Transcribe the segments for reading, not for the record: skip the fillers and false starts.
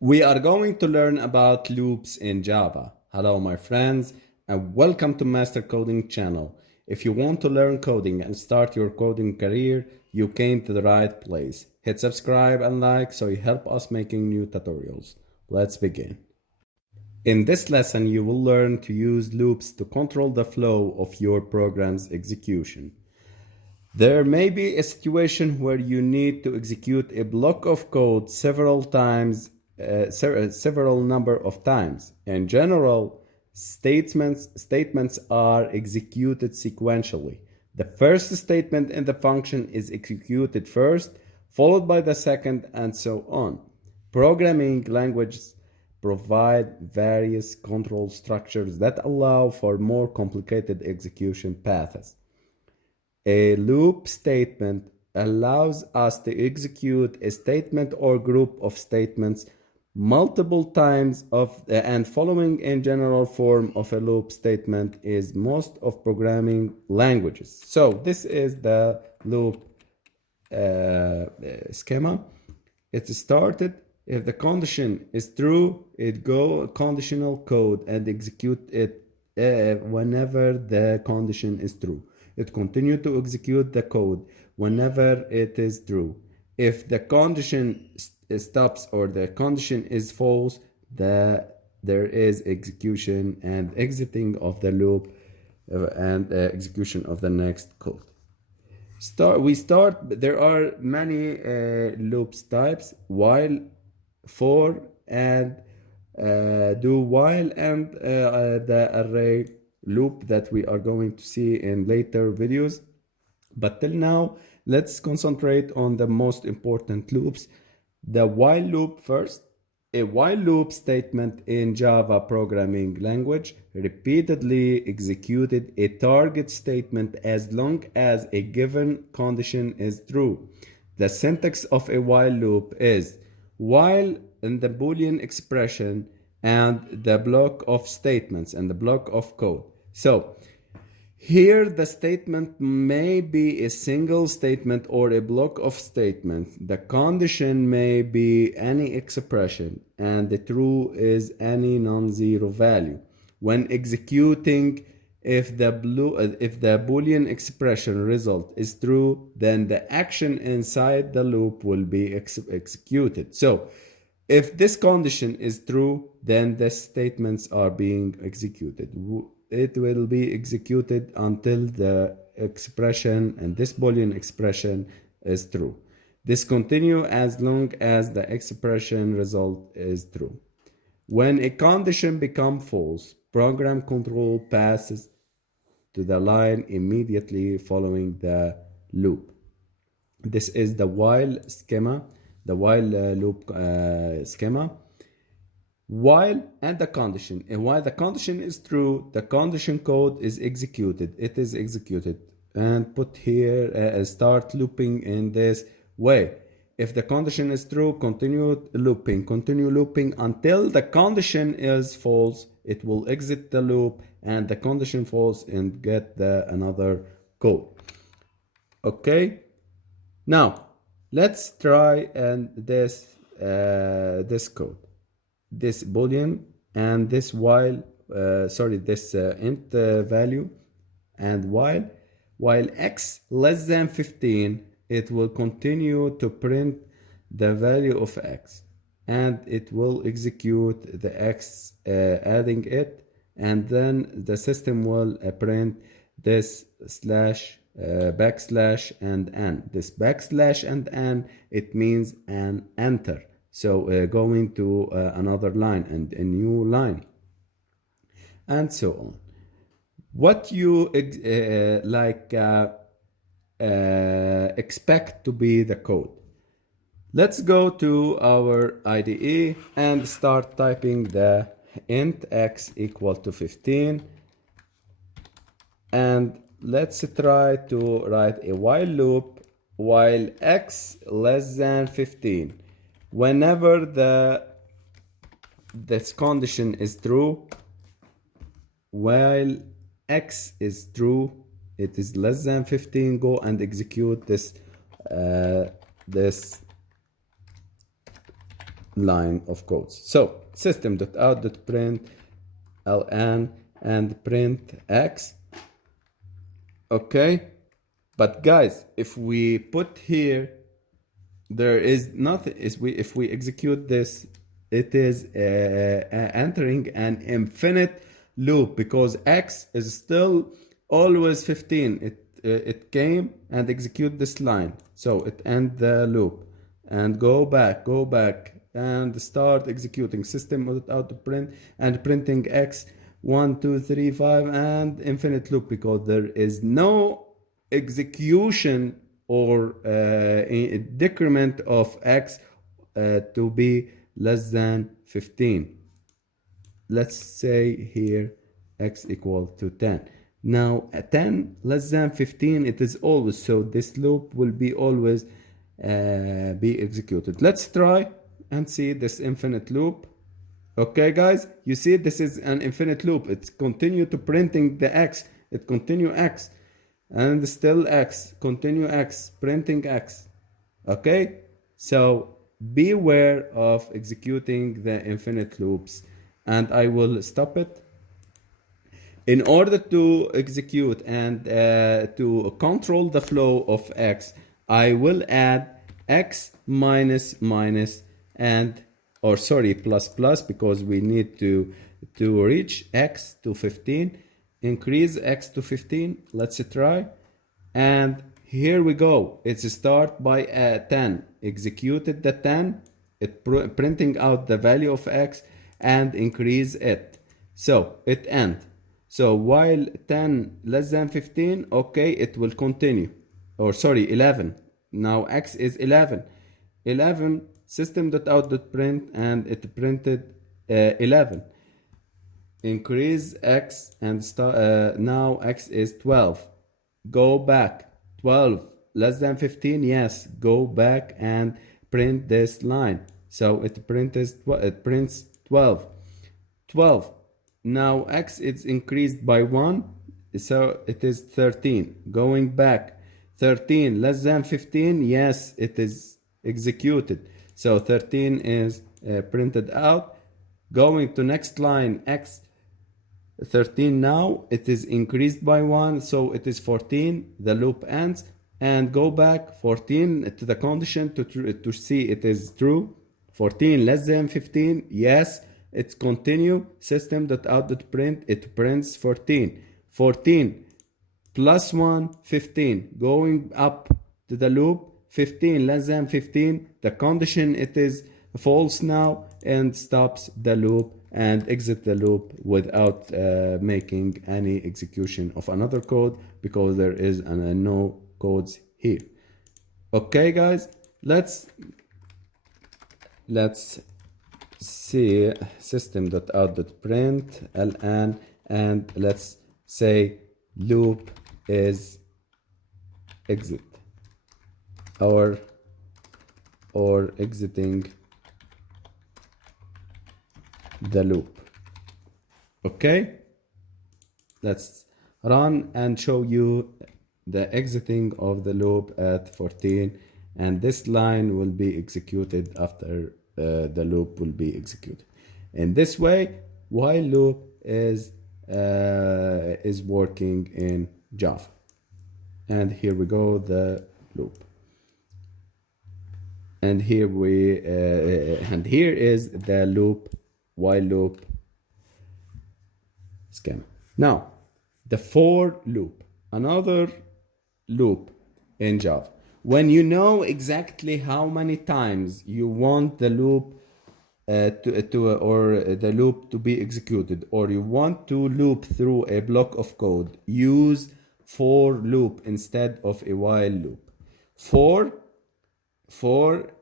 We are going to learn about loops in Java. Hello, my friends, and welcome to Master Coding channel. If you want to learn coding and start your coding career, you came to the right place. Hit subscribe and like so you help us making new tutorials. Let's begin. In this lesson, you will learn to use loops to control the flow of your program's execution. There may be a situation where you need to execute a block of code several number of times. In general, statements are executed sequentially. The first statement in the function is executed first, followed by the second, and so on. Programming languages provide various control structures that allow for more complicated execution paths. A loop statement allows us to execute a statement or group of statements multiple times and following in general form of a loop statement is most of programming languages. So this is the loop schema. It started if the condition is true, it go conditional code and execute it whenever the condition is true. It continue to execute the code whenever it is true. If the condition stops or the condition is false, there is execution and exiting of the loop and execution of the next code. There are many loops types: while, for, and do while, and the array loop that we are going to see in later videos. But till now, let's concentrate on the most important loops. The while loop first. A while loop statement in Java programming language repeatedly executed a target statement as long as a given condition is true. The syntax of a while loop is while in the Boolean expression and the block of statements and the block of code. So here the statement may be a single statement or a block of statements. The condition may be any expression and the true is any non-zero value. When executing, if the Boolean expression result is true, then the action inside the loop will be executed. So if this condition is true, then the statements are being executed. It will be executed until the expression and this Boolean expression is true. This continue as long as the expression result is true. When a condition becomes false, program control passes to the line immediately following the loop. This is the while schema, the while loop schema. While and the condition, and while the condition is true, the condition code is executed. It is executed and put here start looping in this way. If the condition is true, continue looping until the condition is false. It will exit the loop and the condition false and get another code. Okay, now let's try and this code, this Boolean and this while this int value, and while x less than 15, it will continue to print the value of x and it will execute the x adding it, and then the system will print this slash backslash and n. This backslash and n, it means an enter. So going to another line and a new line, and so on. What you expect to be the code. Let's go to our IDE and start typing the int x equal to 15, and let's try to write a while loop while x less than 15. Whenever this condition is true, while x is true, it is less than 15, go and execute this line of codes. So system.out.println and print x. Okay, but guys, if we put here, there is nothing. If we execute this, it is entering an infinite loop because x is still always 15. It came and execute this line, so it end the loop and go back and start executing system out to print and printing x 1 2 3 5 and infinite loop because there is no execution or decrement of x to be less than 15. Let's say here x equal to 10. Now 10 less than 15, it is always, so this loop will be always be executed. Let's try and see this infinite loop. Okay guys, you see this is an infinite loop. It's continue to printing the x, it continue x and still x, continue x, printing x. Okay, so beware of executing the infinite loops, and I will stop it. In order to execute and to control the flow of x, I will add x minus minus and, or sorry, plus plus, because we need to reach x to 15. Increase x to 15. Let's try. And here we go. It's start by 10. Executed the 10. It printing out the value of x and increase it. So it end. So while 10 less than 15, okay, it will continue. Or sorry, 11. Now x is 11. 11 system.out.print and it printed 11. Increase x and now x is 12. Go back. 12 less than 15, yes, go back and print this line. So it prints 12. 12. Now x is increased by 1, so it is 13. Going back. 13 less than 15, yes, it is executed. So 13 is printed out. Going to next line, x 13 now, it is increased by 1, so it is 14. The loop ends. And go back 14 to the condition to see it is true. 14 less than 15, yes, it's continue. System.out.print, it prints 14. 14 plus 1, 15. Going up to the loop, 15 less than 15. The condition, it is false now, and stops the loop and exit the loop without making any execution of another code because there is no codes here. Okay guys, let's see system.out.println and let's say loop is exit or exiting the loop. Okay, let's run and show you the exiting of the loop at 14, and this line will be executed after the loop will be executed. In this way, while loop is working in Java. And here we go, the loop. And here and here is the loop, while loop schema. Now, the for loop, another loop in Java. When you know exactly how many times you want the loop the loop to be executed, or you want to loop through a block of code, use for loop instead of a while loop. For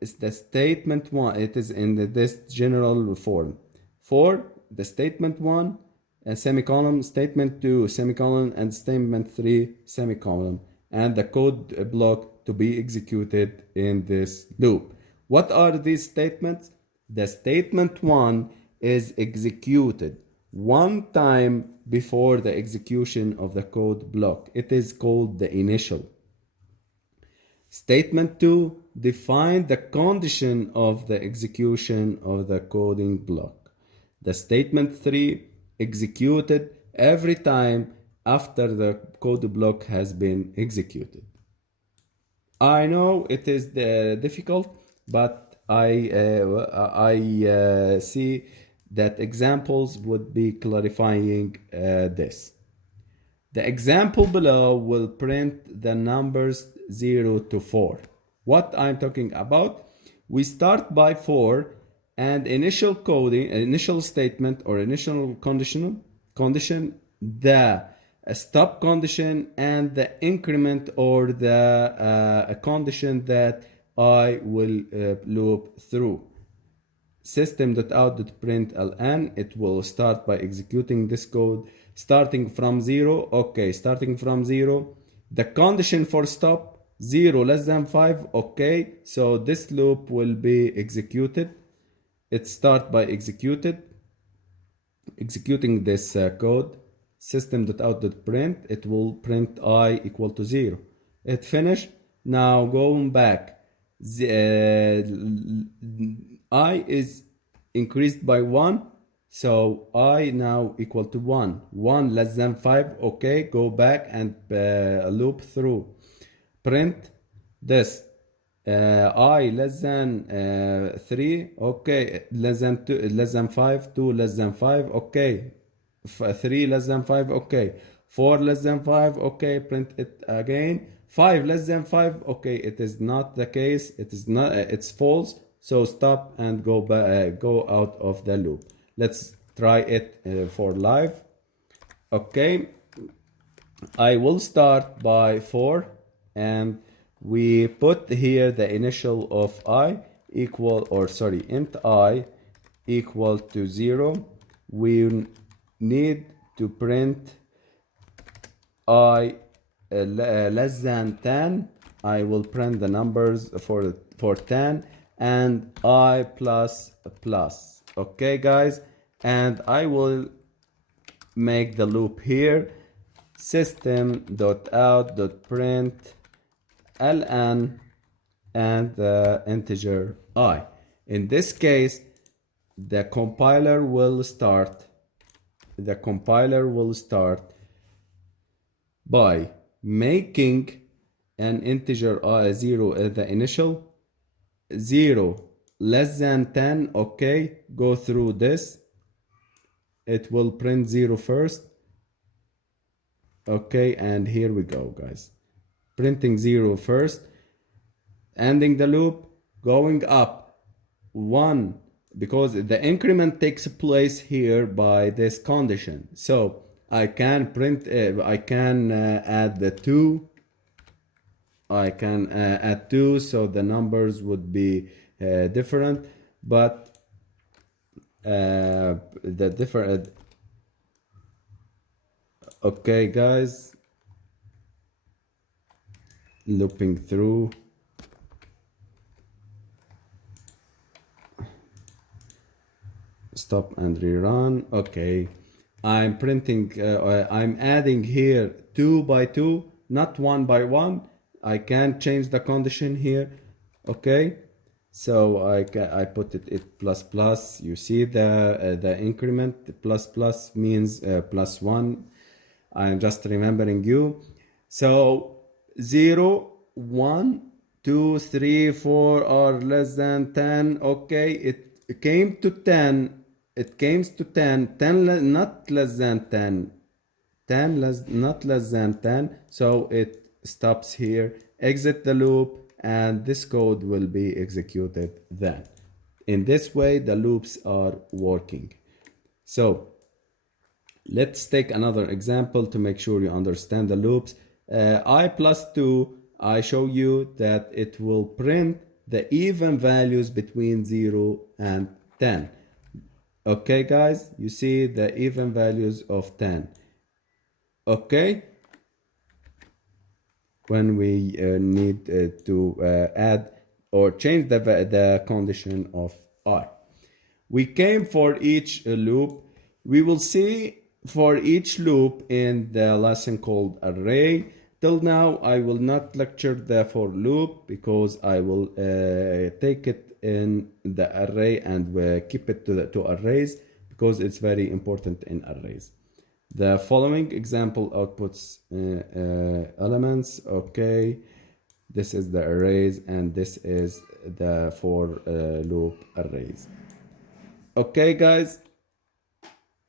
is the statement one. It is in this general form. For the statement 1 and semicolon, statement 2 semicolon, and statement 3 semicolon, and the code block to be executed in this loop. What are these statements? The statement 1 is executed one time before the execution of the code block. It is called the initial. Statement 2 define the condition of the execution of the coding block. The statement 3 executed every time after the code block has been executed. I know it is difficult, but I see that examples would be clarifying this. The example below will print the numbers 0 to 4. What I'm talking about, we start by 4 and initial coding, initial statement or initial condition, the stop condition and the increment or the condition that I will loop through. System.out.println, it will start by executing this code starting from 0. Okay, starting from 0. The condition for stop 0 less than 5. Okay, so this loop will be executed. It start by executing this code. System.out.print, it will print I equal to 0. It finished. Now going back, I is increased by 1, so I now equal to 1. 1 less than 5. Okay, go back and loop through. Print this. I less than 3. Okay, less than 2, less than 5. 2 less than 5. Okay, 3 less than 5. Okay, 4 less than 5. Okay, print it again. 5 less than 5. Okay, it is not the case. It is not. It's false. So stop and go back. Go out of the loop. Let's try it for live. Okay, I will start by 4 and we put here the initial of I equal, or sorry, int I equal to 0. We need to print I less than 10. I will print the numbers for 10 and I plus plus. Okay guys, and I will make the loop here. System.out.println and the integer I. In this case, the compiler will start by making an integer 0 at the initial, 0 less than 10. Okay, go through this. It will print 0 first. Okay, and here we go guys, printing 0 first, ending the loop, going up 1 because the increment takes place here by this condition. So I can print, I can add the 2. I can add 2, so the numbers would be different, but the different. Okay guys, looping through. Stop and rerun. Okay, I'm printing, I'm adding here 2 by 2, not 1 by 1. I can change the condition here. Okay, so I put it plus plus. You see the increment plus plus means plus 1. I'm just remembering you. So 0, 1, 2, 3, 4 are less than 10. Okay, it came to 10. It came to 10. 10 not less than 10. 10 not less than 10. So it stops here. Exit the loop, and this code will be executed then. In this way, the loops are working. So let's take another example to make sure you understand the loops. I plus 2, I show you that it will print the even values between 0 and 10. Okay guys, you see the even values of 10. Okay, when we need to add or change the condition of I. We came for each loop. We will see for each loop in the lesson called array Till now, I will not lecture the for loop because I will take it in the array and keep it to arrays because it's very important in arrays. The following example outputs elements. Okay, this is the arrays and this is the for loop arrays. Okay, guys.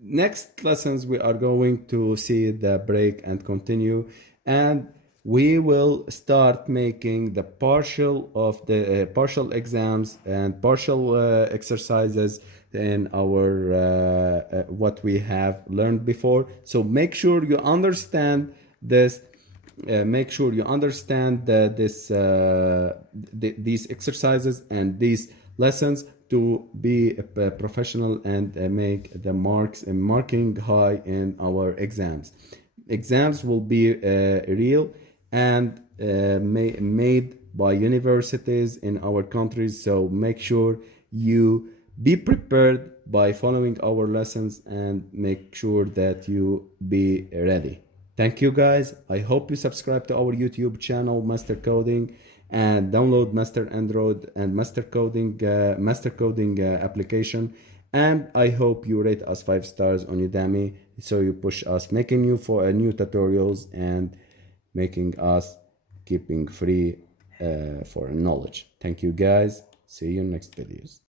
Next lessons we are going to see the break and continue, and we will start making the partial of the partial exams and partial exercises in our what we have learned before. So make sure you understand this. Make sure you understand these exercises and these lessons to be a professional and make the marks and marking high in our exams. Exams will be real and made by universities in our countries, so make sure you be prepared by following our lessons and make sure that you be ready. Thank you, guys. I hope you subscribe to our YouTube channel, Master Coding, and download Master Android and Master Coding application. And I hope you rate us 5 stars on Udemy, so you push us making new tutorials and making us keeping free for knowledge. Thank you, guys. See you in next videos.